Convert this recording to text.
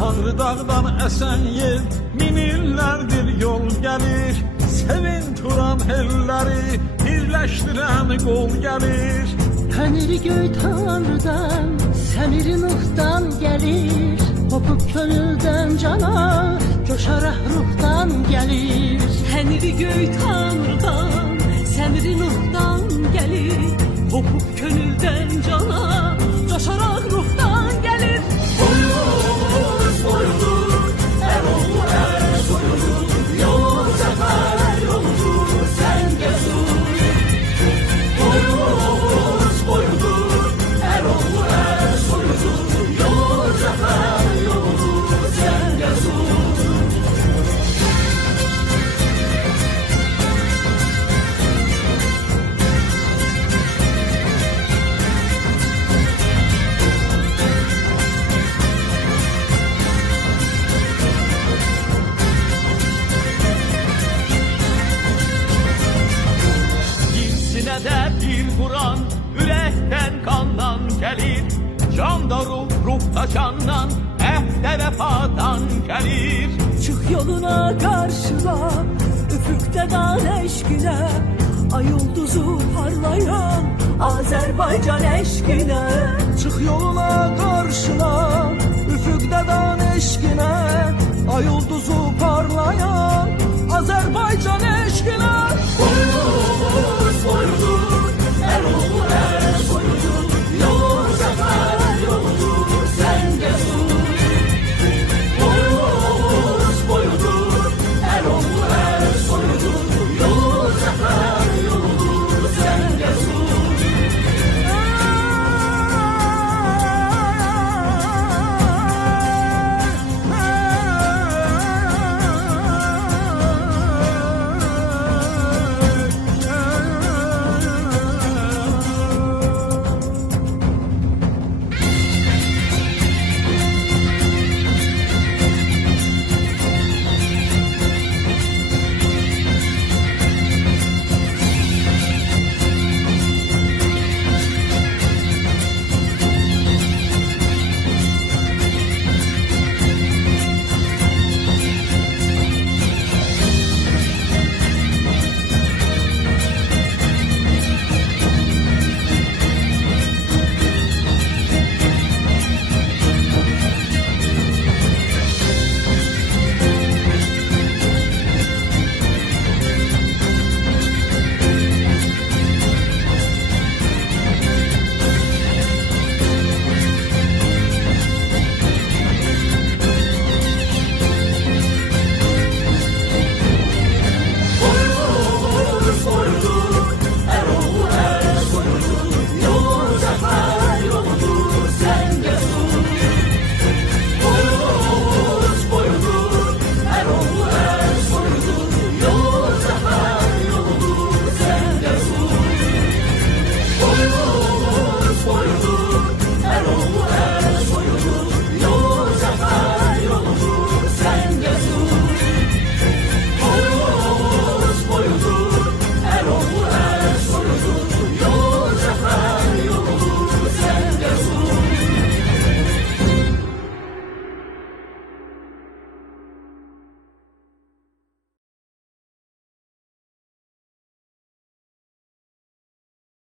Ağrı dağdan esen yel, min illərdir yol gəlir. Sevin turan elləri, birləşdirən qol gəlir. Tənri göy tanrıdan, səmiri nuhdan gəlir. Kopub könüldən cana, coşaraq ruhdan gəlir. Tənri göy tanrıdan, səmiri nuhdan gəlir. Kopub könüldən cana, coşaraq ruhdan gəlir. Boyumuz boyudur, Əroğlu ər soyudur. Yol zəfər yoludur, sən gəzur. Boyumuz boyudur, Əroğlu ər soyudur. Yol zəfər yoludur, sən gəzur. Sinədə bir Quran, ürəkdən qandan gəlir. Canda ruh, ruhda candan, əhdə vəfadan gəlir. Çıx yoluna qarşıla, üfüqdə dağ eşqinə. Ay ulduzu parlayan, Azərbaycan eşqinə. Çıx yoluna qarşına, üfüqdə dan eşqinə. Ay ulduzu parlayan, Azərbaycan eşqinə.